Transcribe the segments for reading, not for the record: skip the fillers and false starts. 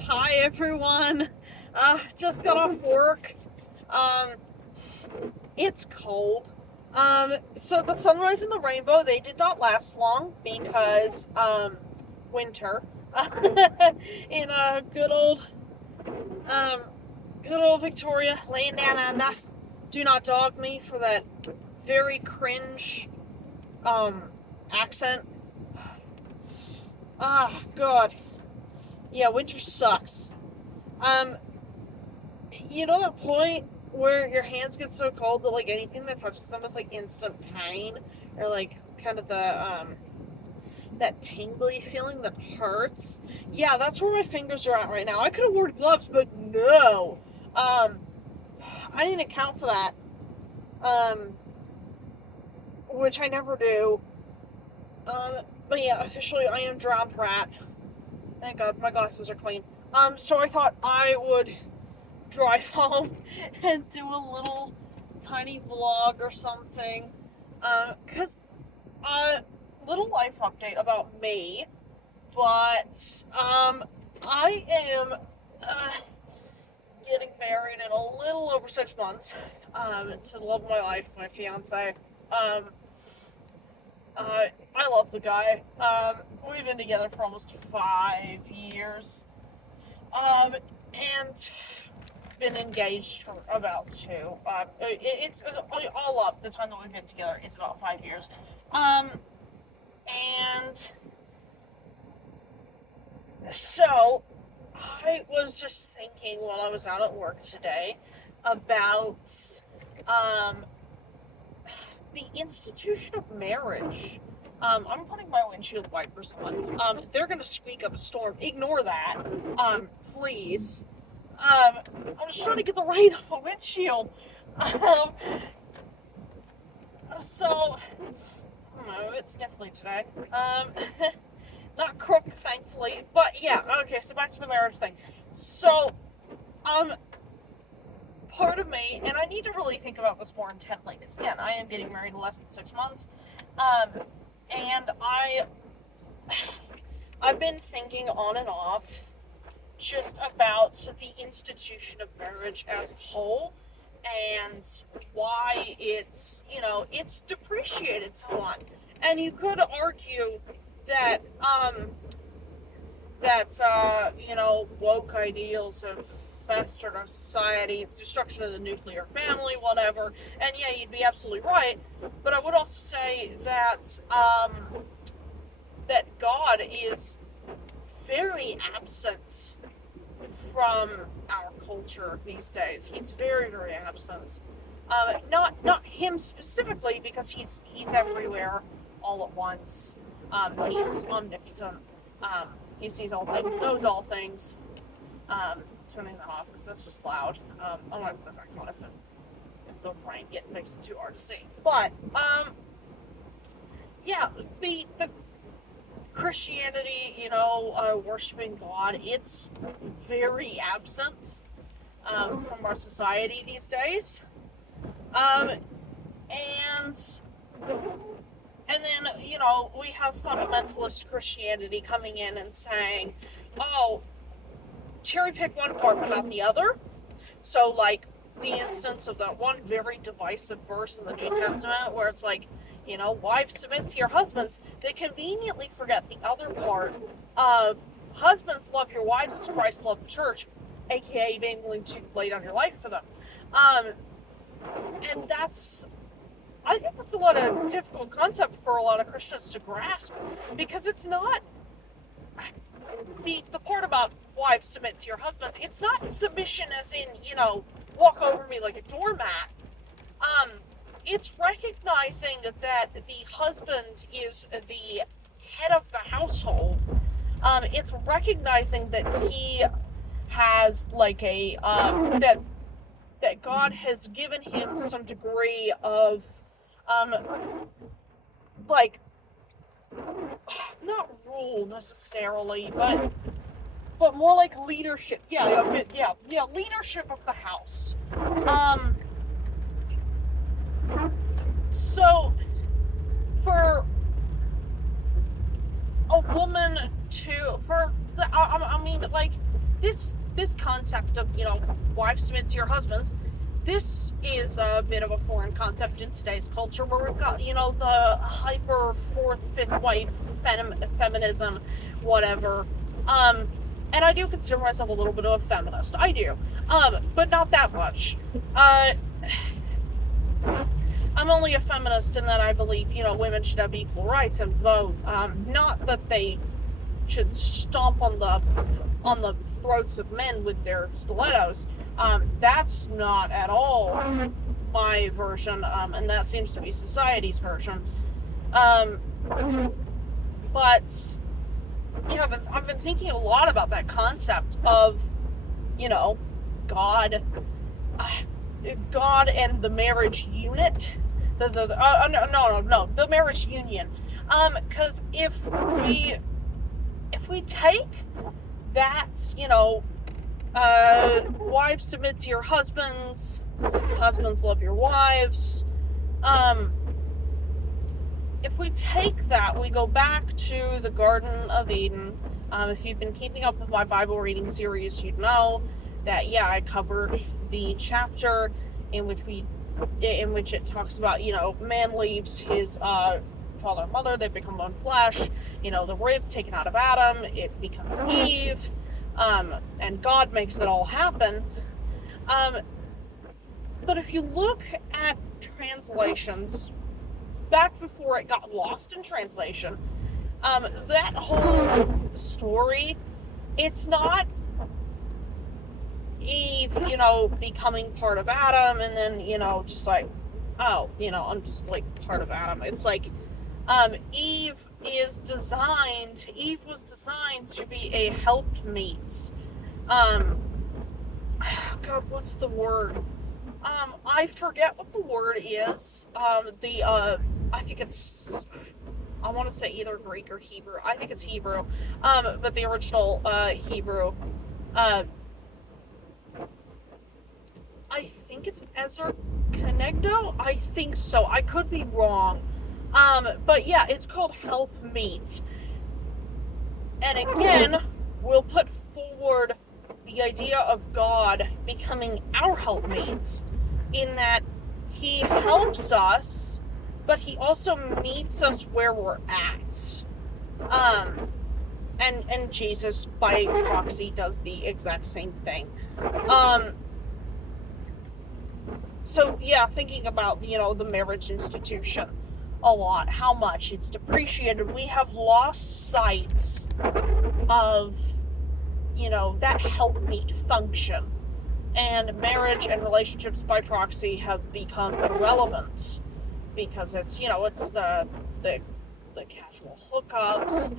Hi everyone. Just got off work. Um, it's cold. So the sunrise and the rainbow, they did not last long because winter. In um good old Victoria, laying down under. Do not dog me for that very cringe um accent. God. Yeah, winter sucks. Um, you know that point where your hands get so cold that like anything that touches them is like instant pain, or like kind of the that tingly feeling that hurts. Yeah, that's where my fingers are at right now. I could have worn gloves, but no. Um, I didn't account for that. Um, which I never do. But yeah, officially I am drowned rat. Thank God my glasses are clean. So I thought I would drive home and do a little tiny vlog or something. Because, little life update about me, but, I am, getting married in a little over 6 months, to the love of my life, my fiance. Um, I love the guy. We've been together for almost 5 years. And been engaged for about two. It's all up. The time that we've been together is about 5 years. Um, and so I was just thinking while I was out at work today about um, the institution of marriage. I'm putting my windshield wipers on. They're gonna squeak up a storm. Ignore that, please. I'm just trying to get the rain off the windshield. Um, so, I don't know, it's definitely today. Not crook, thankfully. But yeah, okay, so back to the marriage thing. So, um, part of me, and I need to really think about this more intently, because again, I am getting married in less than 6 months. Um, and I've been thinking on and off just about the institution of marriage as a whole and why it's depreciated so on. And you could argue that woke ideals have festered our society, destruction of the nuclear family, whatever. And yeah, you'd be absolutely right. But I would also say that God is very absent from our culture these days. He's very, very absent. Not him specifically, because he's everywhere all at once. He's omnipotent. He sees all things, knows all things. Turning that off because that's just loud. I'm not put it back on if the rain makes it too hard to see. But yeah, the Christianity, worshiping God, it's very absent from our society these days. And then, we have fundamentalist Christianity coming in and saying, oh, cherry pick one part but not the other. So, like, the instance of that one very divisive verse in the New Testament where it's like, wives submit to your husbands, they conveniently forget the other part of husbands love your wives as Christ loved the church, aka being willing to lay down your life for them. And I think that's a lot of difficult concept for a lot of Christians to grasp, because it's not the part about wives submit to your husbands. It's not submission as in, walk over me like a doormat. It's recognizing that the husband is the head of the household. It's recognizing that he has like that God has given him some degree of like, not rule necessarily, but more like leadership. Yeah, leadership of the house. So for a woman to, for the, I mean, like, this concept of, wives submit to your husbands, this is a bit of a foreign concept in today's culture, where we've got, the hyper fourth, fifth wife, feminism, whatever. And I do consider myself a little bit of a feminist. I do. But not that much. I'm only a feminist in that I believe, women should have equal rights and vote. Not that they should stomp on the throats of men with their stilettos. That's not at all my version, and that seems to be society's version. But I've been thinking a lot about that concept of, God and the marriage unit. The marriage union. Because if we take that, wives submit to your husbands, husbands love your wives. If we take that, we go back to the Garden of Eden. If you've been keeping up with my Bible reading series, you'd know that, I covered the chapter in which it talks about, man leaves his father and mother, they become one flesh, the rib taken out of Adam, it becomes Eve, and God makes that all happen. But if you look at translations, back before it got lost in translation, that whole story, it's not Eve, becoming part of Adam, and then, just like, oh, I'm just like part of Adam. It's like, Eve was designed to be a helpmeet. God, what's the word? I forget what the word is. I think it's, I want to say either Greek or Hebrew. I think it's Hebrew. But the original, Hebrew, I think it's Ezer Kenegdo? I think so. I could be wrong. But yeah, it's called helpmeet. And again, we'll put forward the idea of God becoming our helpmeet, in that he helps us, but he also meets us where we're at. And Jesus, by proxy, does the exact same thing. So yeah, thinking about, the marriage institution a lot, how much it's depreciated. We have lost sight of, that helpmeet function. And marriage and relationships by proxy have become irrelevant, because it's, it's the casual hookups,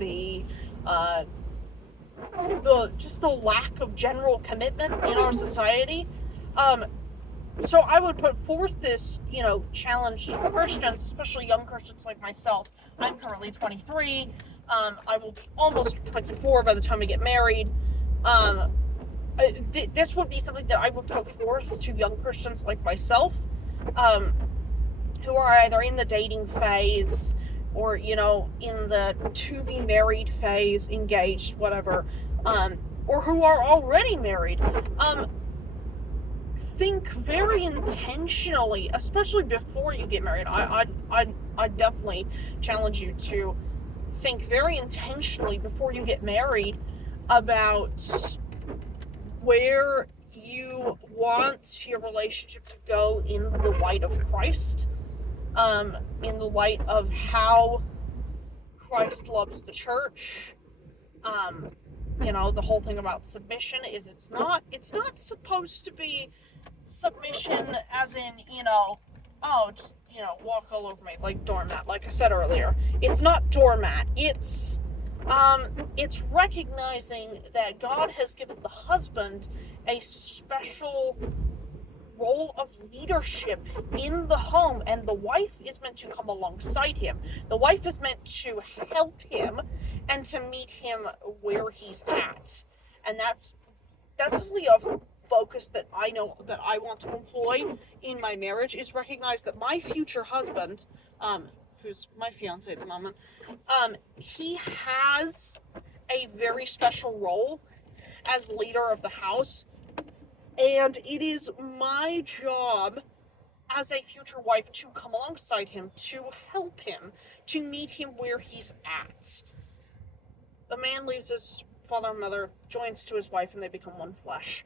the lack of general commitment in our society. So I would put forth this, challenge to Christians, especially young Christians like myself. I'm currently 23. I will be almost 24 by the time I get married. This would be something that I would put forth to young Christians like myself, who are either in the dating phase or, in the to be married phase, engaged, whatever, or who are already married. Think very intentionally, especially before you get married. I definitely challenge you to think very intentionally before you get married about where you want your relationship to go in the light of Christ, in the light of how Christ loves the church. The whole thing about submission is it's not supposed to be submission as in, just, walk all over me like doormat, like I said earlier. It's not doormat. It's recognizing that God has given the husband a special role of leadership in the home, and the wife is meant to come alongside him. The wife is meant to help him and to meet him where he's at. And that's really a focus that I know that I want to employ in my marriage, is recognize that my future husband, who's my fiance at the moment, he has a very special role, as leader of the house. And it is my job as a future wife to come alongside him, to help him, to meet him where he's at. The man leaves his father and mother, joins to his wife, and they become one flesh.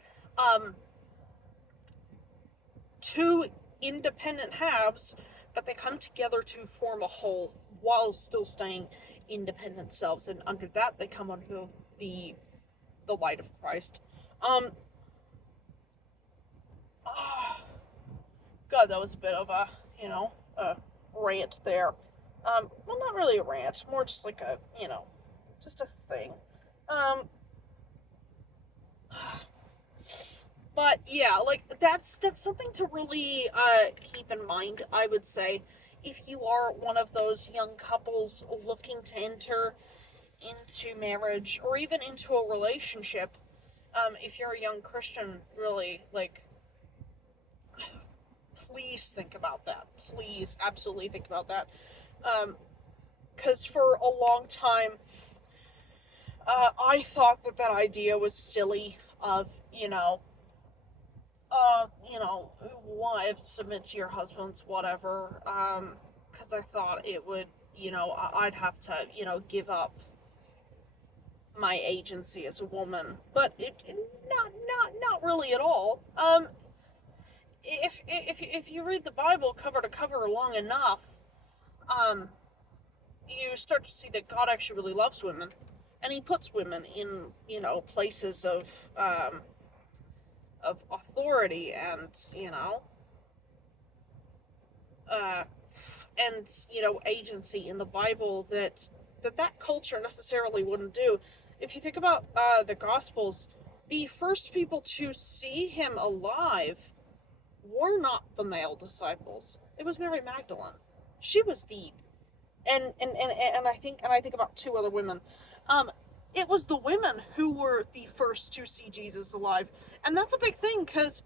Two independent halves, but they come together to form a whole while still staying independent selves, and under that they come under the light of Christ. God, that was a bit of a a rant there. Well, not really a rant, more just like a just a thing. But yeah, like that's something to really keep in mind, I would say, if you are one of those young couples looking to enter into marriage or even into a relationship. If you're a young Christian, really, like, please think about that. Please, absolutely think about that. Because for a long time, I thought that idea was silly of, wives submit to your husbands, whatever. Because I thought it would, I'd have to, give up my agency as a woman, but not really at all. If you read the Bible cover to cover long enough, you start to see that God actually really loves women, and He puts women in places of authority and agency in the Bible that culture necessarily wouldn't do. If you think about the Gospels, the first people to see him alive were not the male disciples. It was Mary Magdalene. She was the and I think about two other women. It was the women who were the first to see Jesus alive, and that's a big thing because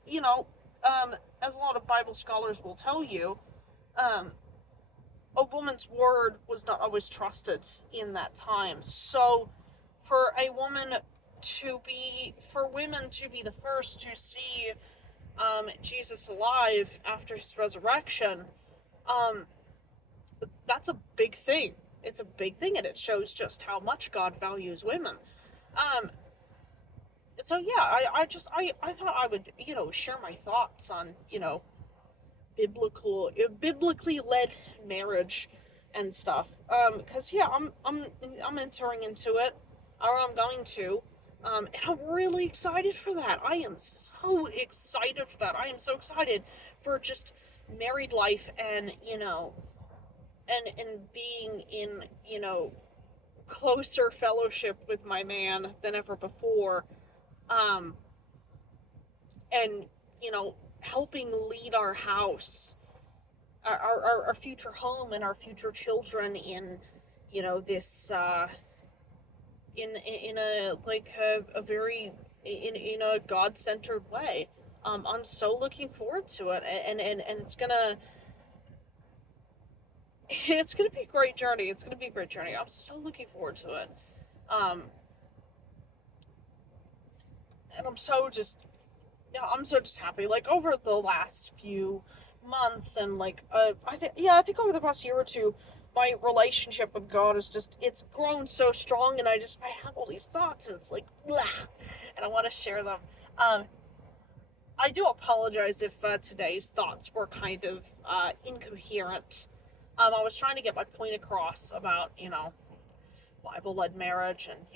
as a lot of Bible scholars will tell you, a woman's word was not always trusted in that time. So for women to be the first to see Jesus alive after his resurrection, that's a big thing. It's a big thing, and it shows just how much God values women. So yeah, I thought I would share my thoughts on biblically led marriage and stuff. Because yeah, I'm entering into it, or I'm going to. And I'm really excited for that. I am so excited for that. I am so excited for just married life and and being in closer fellowship with my man than ever before. And helping lead our house, our future home, and our future children in this in a like a very in a God-centered way. I'm so looking forward to it, and it's gonna be a great journey. It's gonna be a great journey. I'm so looking forward to it. And I'm so just happy. Like over the last few months, and like I think over the past year or two, my relationship with God it's grown so strong, and I have all these thoughts, and it's like blah, and I want to share them. I do apologize if today's thoughts were kind of incoherent. I was trying to get my point across about Bible-led marriage, and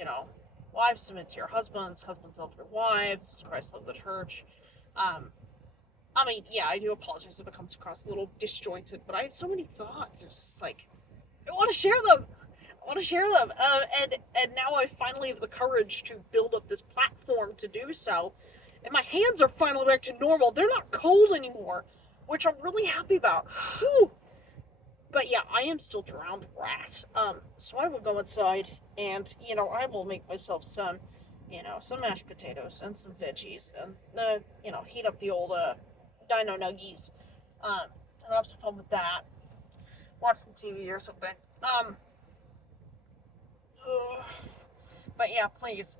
wives submit to your husbands, husbands love your wives, as Christ loved the church. I mean, yeah, I do apologize if it comes across a little disjointed, but I have so many thoughts. It's just like I want to share them. And now I finally have the courage to build up this platform to do so. And my hands are finally back to normal. They're not cold anymore, which I'm really happy about. Whew. But yeah, I am still drowned rat. So I will go inside and, I will make myself some mashed potatoes and some veggies and, heat up the old, dino nuggies. And I'll have some fun with that. Watch some TV or something. But yeah, please.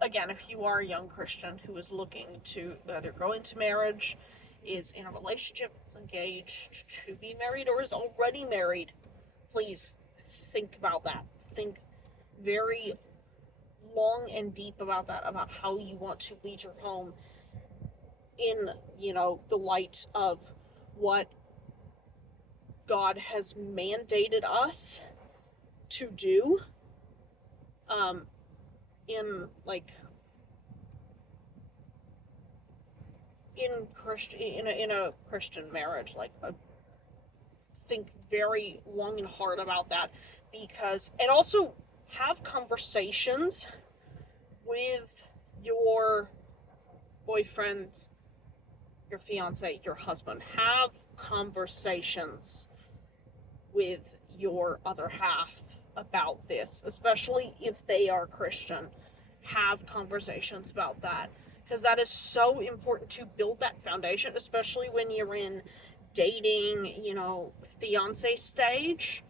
again, if you are a young Christian who is looking to either go into marriage, is in a relationship, is engaged to be married, or is already married, please think about that. Think very long and deep about that, about how you want to lead your home in, the light of what God has mandated us to do, in in a Christian marriage. Think very long and hard about that, and also have conversations with your boyfriend, your fiance, your husband. Have conversations with your other half about this, especially if they are Christian. Have conversations about that, because that is so important to build that foundation, especially when you're in dating, fiance stage.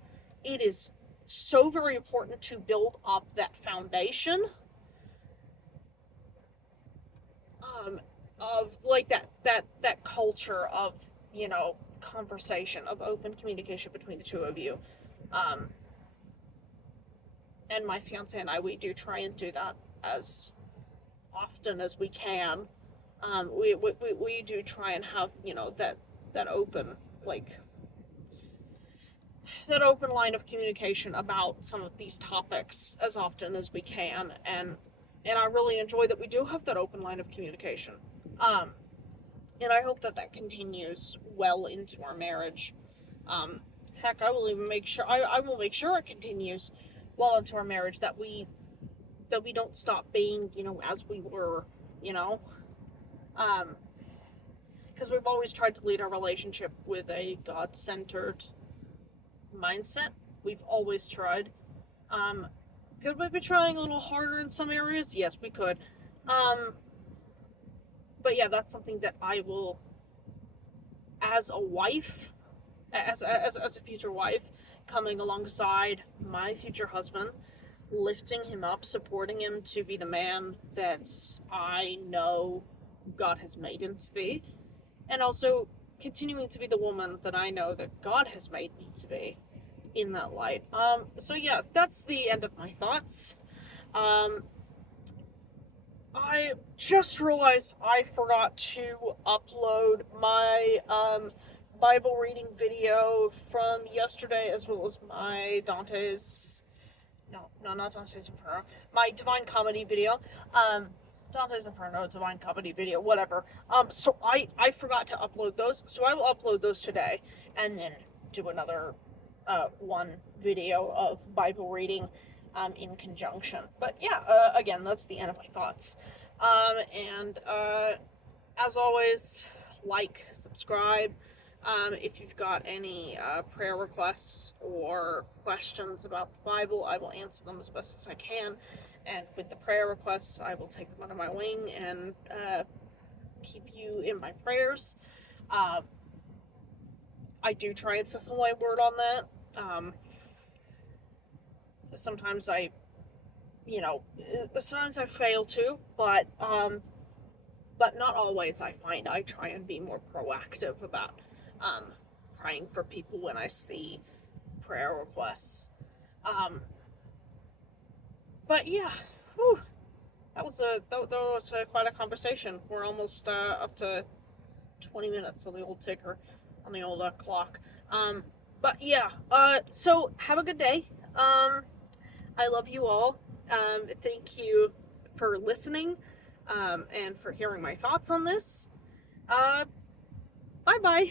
It is so very important to build up that foundation, of that culture of, conversation, of open communication between the two of you. And my fiance and I, we do try and do that as often as we can. We do try and have, that open, that open line of communication about some of these topics as often as we can, and I really enjoy that we do have that open line of communication. And I hope that continues well into our marriage. Heck, I will even make sure I will make sure it continues well into our marriage, that we don't stop being, as we were, because we've always tried to lead our relationship with a God-centered mindset. We've always tried. Could we be trying a little harder in some areas? Yes, we could. But yeah, that's something that I will, as a wife, as a future wife, coming alongside my future husband, lifting him up, supporting him to be the man that I know God has made him to be, and also continuing to be the woman that I know that God has made me to be in that light. So yeah, that's the end of my thoughts. I just realized I forgot to upload my Bible reading video from yesterday, as well as my not Dante's Inferno, my Divine Comedy video. Dante's Inferno, Divine Comedy video, whatever. So I forgot to upload those, so I will upload those today, and then do another one video of Bible reading in conjunction. But yeah, again, that's the end of my thoughts. And as always, subscribe. If you've got any prayer requests or questions about the Bible, I will answer them as best as I can. And with the prayer requests, I will take them under my wing and keep you in my prayers. I do try and fulfill my word on that. Sometimes sometimes I fail to, but not always. I find I try and be more proactive about praying for people when I see prayer requests. But yeah, whew, that was quite a conversation. We're almost up to 20 minutes on the old ticker, on the old clock. But yeah, so have a good day. I love you all. Thank you for listening, and for hearing my thoughts on this. Bye-bye.